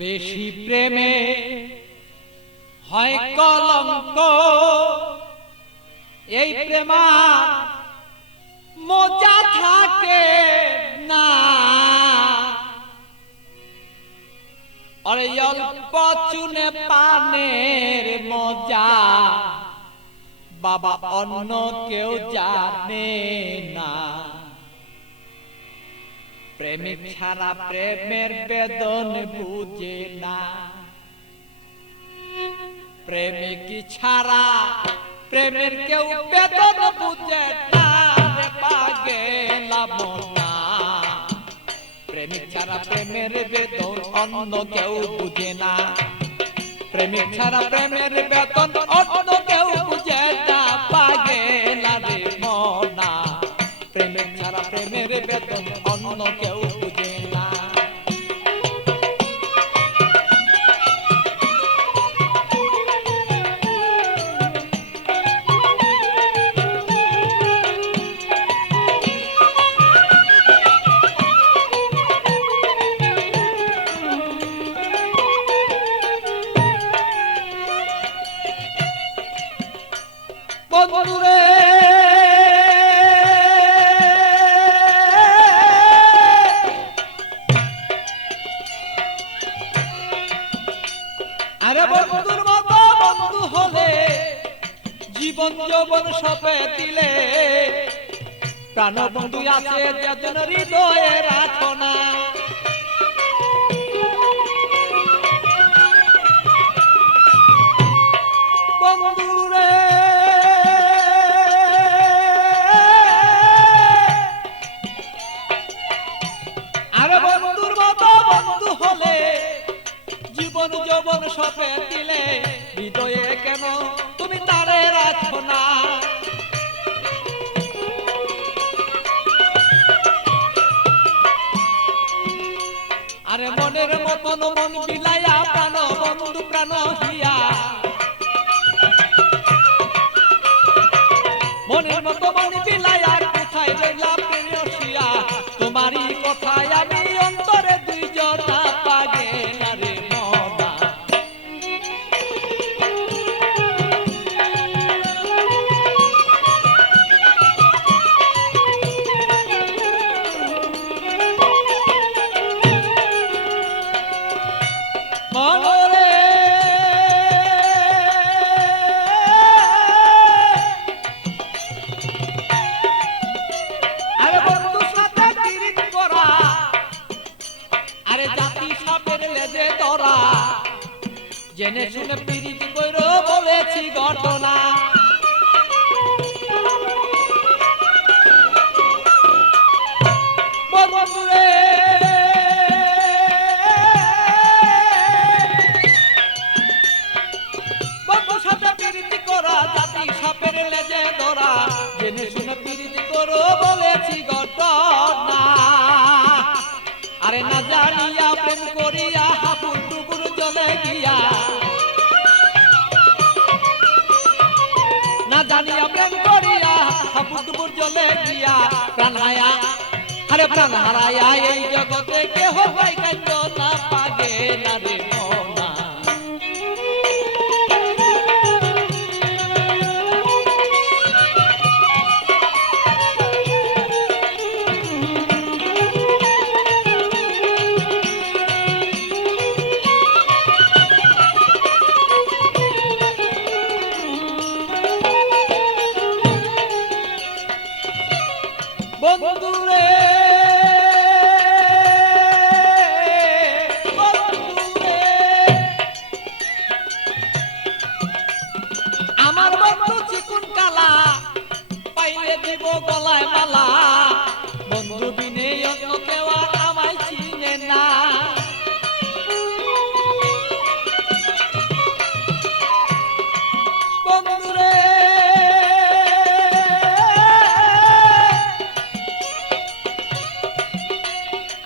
বেশি প্রেমে হয় কলঙ্ক, এই প্রেমা মজা থাকে না। আরে অল্প চুনে পানের মজা বাবা অন্য কেউ জানে না। প্রেমিক ছাড়া প্রেমের বেদন বুঝে না। প্রেমিক ছাড়া প্রেমের কেউ বেদন বুঝে না রে পাগলা মনা। প্রেমিক ছাড়া প্রেমের বেদন অন্য কেউ বুঝে না। প্রেমিক ছাড়া প্রেমের বেদন অন্য কেউ বুঝে না পাগলা রে মনা। প্রেমিক ছাড়া প্রেমের বেদন অন্য কেউ বুঝে না। বন্ধুরে আরে বন্ধুর মতো বন্ধু হলে জীবন যৌবন সপে দিলে প্রাণ বন্ধু আছে যেন হৃদয়ে রাখো না। বন্ধুরে আরে বন্ধুর মতো বন্ধু হলে জীবন যৌবন সপে দিলে হৃদয়ে কেন তুমি তারে রাখো না। আরে মনের মতন মন বিলাইয়া প্রাণ বন্ধু প্রাণ হিয়া। মনের মতো মন বিলাইয়া কোথায় রইলা প্রেয়সিয়া। তোমারই কথায় আমি অন্তরে দুই জোড়া পাগলা রে মনা। মনরে আরে বন্ধু সাথে পিরিত করা, আরে জাতি সাপের লেজে ধরা। জেনে শুনে পিরিত কইরো বলেছি ঘটনা। বন্ধুরে বন্ধু সাথে পিরিত করা, জাতি সাপের লেজে ধরা। জেনে শুনে পিরিত করো বলেছি ঘটনা। আরে না জানিয়া প্রেম করিয়া হাবুর ডুবুর চলে গিয়া। না জানিয়া প্রেম করিয়া হাবুর ডুবুর চলে গিয়া। প্রাণ হায়া আরে প্রাণ হারায়া এই জগতে কেহ পাই কাইন্দ না পাগলা রে মনা। বন্ধুরে বন্ধুরে আমার বন্ধু চিকুন কালা পাইলে দিব গলায় মালা। বন্ধু বিনে অন্য কেউ আমায় চিনে না। বন্ধুরে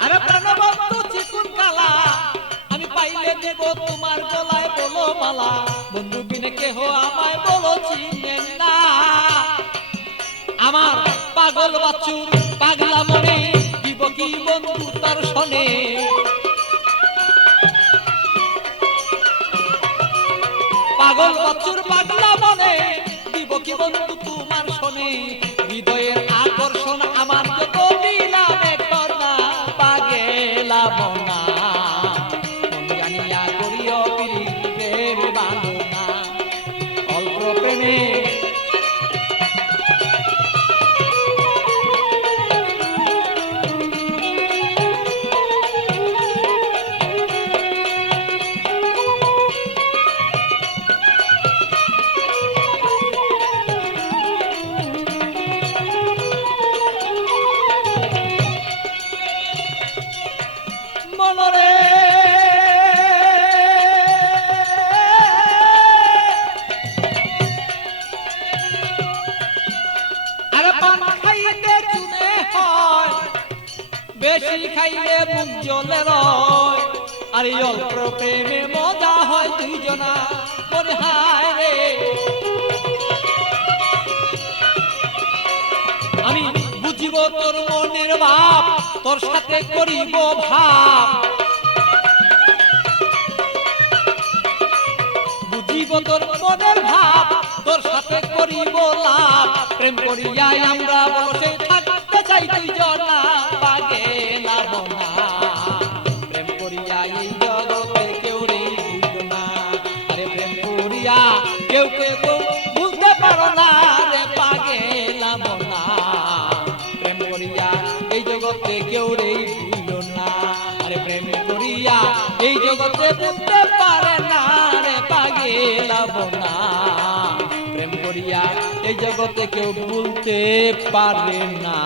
আরে প্রাণবন্ধু চিকুন কালা আমি পাইলে দেব তোমার গলায় বলো মালা। বন্ধু বিনে কেহ আমায় বলো চিনে না। আমার পাগল বাছুর পাগলা মনে দিব কি বন্ধু তার শনে। বাচ্চুর পাগলা মনে দিব কি বন্ধু তোমার শোনে হৃদয়ের আকর্ষণ আমার যত দিলামে কন্যা পাগেলা বনা মন জানিয়া করিও প্রেম বাঁধনা অল্প প্রেমে মনরে আর পান খাইতে চুনে হয় বেশি খাইলে মুখ জ্বলে রয় আর এই অল্প প্রেমে মজা হয় দুইজনা মনে হায় রে আমি বুঝিব তোর মনের ভাব তোর সাথে করিব ভাব বুঝিব তোর মনের ভাব তোর সাথে করিব লাভ প্রেম করিয়াই আমরা বসে থাকতে চাই দুইজনা পাগেলা বনা প্রেম করিয়া এই জগতে কেউ রে বুঝনা আরে প্রেম করিয়া কেউ কেউ বুঝতে পারো না রে পাগেলা বনা প্রেম করিয়া এই জগতে কেউ রে বুঝলো না আরে প্রেম করিয়া এই জগতে বুঝতে পারে না রে পাগেলা বনা প্রেম করিয়া এই জগতে কেউ ভুলতে পারে না।